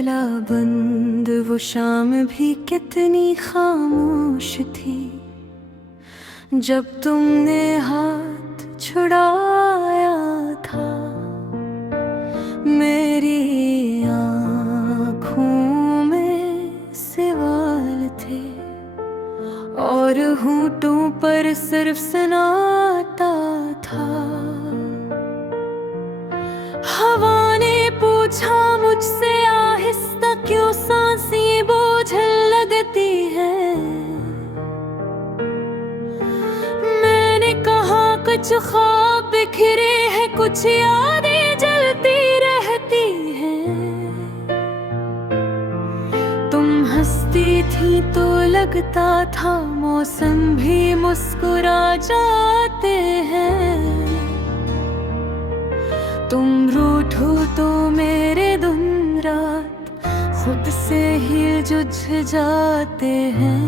गला बंद वो शाम भी कितनी खामोश थी, जब तुमने हाथ छुड़ाया था। मेरी आँखों में सवाल थे और होंठों पर सिर्फ सन्नाटा था। हवा ने पूछा मुझसे आहिस्ता, क्यों सांसें बोझल लगती है। मैंने कहा कुछ ख्वाब बिखरे हैं, कुछ यादें जलती रहती हैं। तुम हंसती थी तो लगता था मौसम भी मुस्कुरा जाते हैं। तुम रूठो तो मेरे दिन रात खुद से ही जुझ जाते हैं।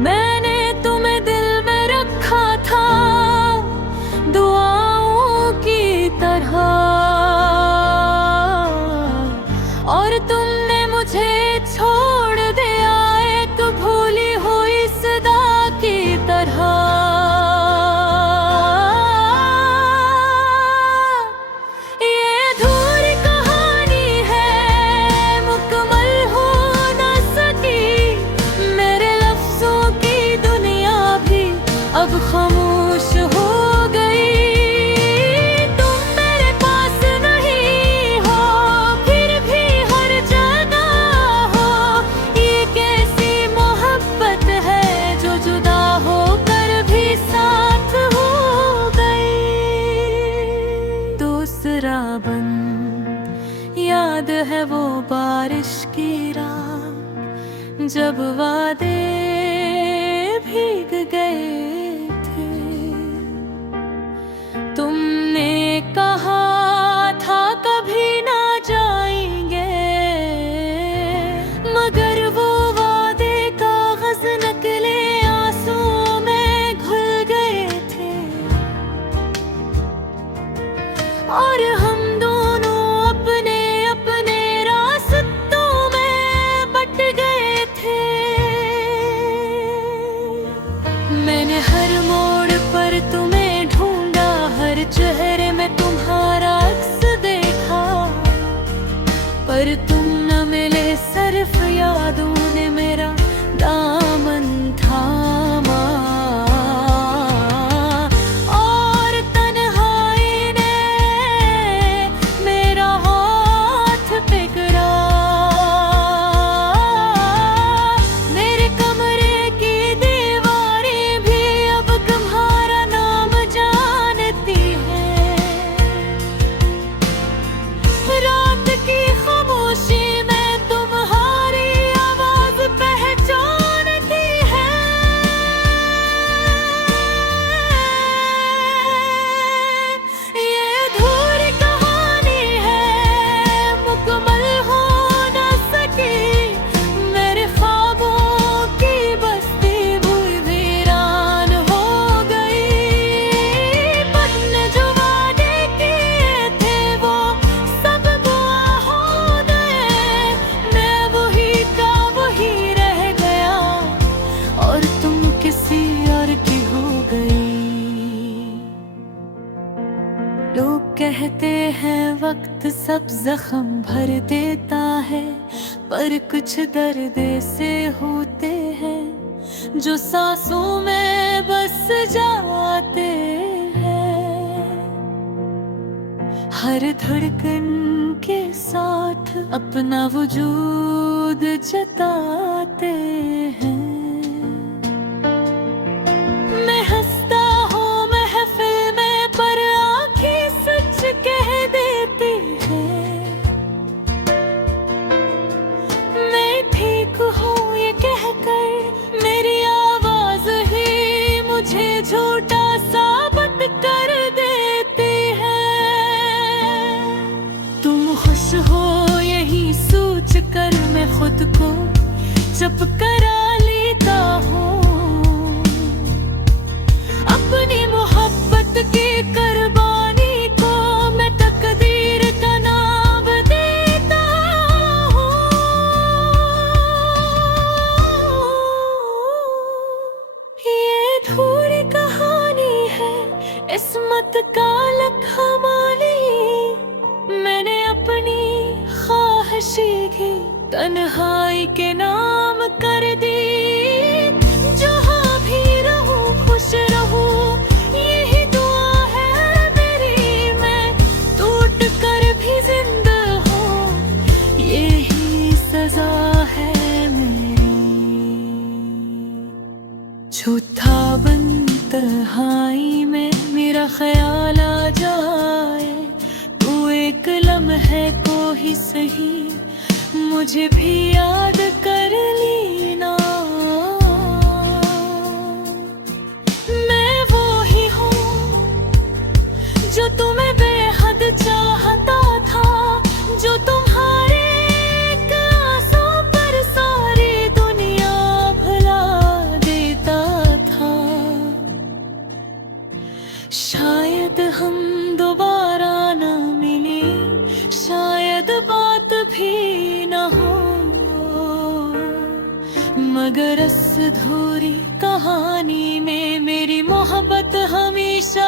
मैंने तुम्हें दिल में रखा था दुआओं की तरह, और तुमने मुझे छोड़ दिया एक भूली हुई सदा की तरह। अब खामोश हो गई, तुम मेरे पास नहीं हो, फिर भी हर जगह हो। ये कैसी मोहब्बत है जो जुदा होकर भी साथ हो गई। दूसरा बंद याद है वो बारिश की रात, जब वादे भीग गए। तुमने कहा था कभी ना जाएंगे, मगर वो वादे कागज नकले आंसुओं में घुल गए थे। और हम दोनों अपने अपने रास्तों में बट गए थे। मैंने हर मोड़ पर तुम्हें ढूंढा, हर चेहरे में तुम्हारा अक्स देखा, पर तुम न मिले, सिर्फ यादों ने मेरा दामन थामा। और तन्हाई ने मेरा हाथ पकड़ा। मेरे कमरे की दीवारें भी अब तुम्हारा नाम जानती है। रात की खामोशी में तुम्हारी आवाज पहचानती है। ये अधूरी कहानी है, मुकम्मल हो न सकी। मेरे ख्वाबों की बस्ती भी वीरान हो गई। हमने जो वादे किए थे वो सब बुआ हो गए। मैं वही का वही रह गया और तुम किसी और की हो गई। लोग कहते हैं वक्त सब जख्म भर देता है, पर कुछ दर्द से होते हैं जो सांसों में बस जाते हैं। हर धड़कन के साथ अपना वजूद जताते हैं। मैं हंसता हूँ महफिल में, पर आँखें सच कह देती हैं। मैं ठीक हूँ ये कहकर मेरी आवाज ही मुझे झूठा साबित कर देती है। तुम खुश हो यही सोच कर मैं खुद को चुप करा लेता हूँ। अपनी मोहब्बत की कुर्बानी को मैं तकदीर का नाम आशिकी तन्हाई के नाम कर दी। जहाँ भी रहूं खुश रहूं, यही दुआ है मेरी। मैं टूट कर भी जिंदा हूँ, यही सजा है मेरी। झूठा बन तन्हाई में मेरा ख्याल आ जाए, तू एक लम्हे को ही सही मुझे भी याद कर लेना। मैं वो ही हूँ जो तुम्हें बेहद चाहता था, जो तुम्हारे एक आंसू पर सारी दुनिया भुला देता था। शायद हम दोबारा न मिले, शायद बात भी न हो, मगर इस अधूरी कहानी में मेरी मोहब्बत हमेशा